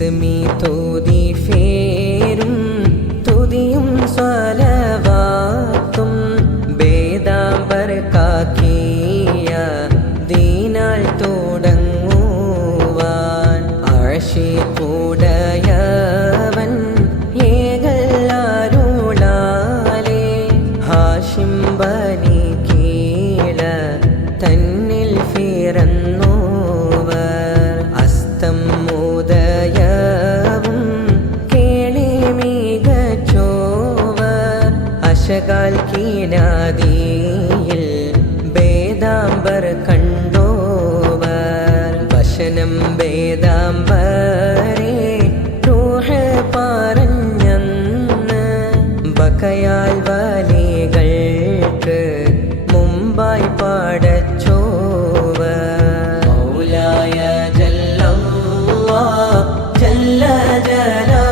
ബിസ്മി തോതി ഫേരും തുതിയും സ്വലവാത്തും ബേദാംബർ കാക്കിയ ദീനാൽ തുടങ്ങുവാൻ ആശി കൂടയവൻ ഏകല്ലാരുളാലേ ഹാഷിം ബനി കീഴ തന്നിൽ ഫിറന്നോവർ അസ്തം ഉദയവും കേളി മികച്ചോവർ അശകാൽ കീനാദിയിൽ ബേദാംബർ കണ്ടോവർ വശനം ബേദാംബരെ റൂഹ് പറഞ്ഞെന്ന് ബക്കയാൽ വലികൾക്ക് മുമ്പായി പാടച്ചോവർ മൗലായ ജല്ലല്ലാഹ് ജല്ല ജലാ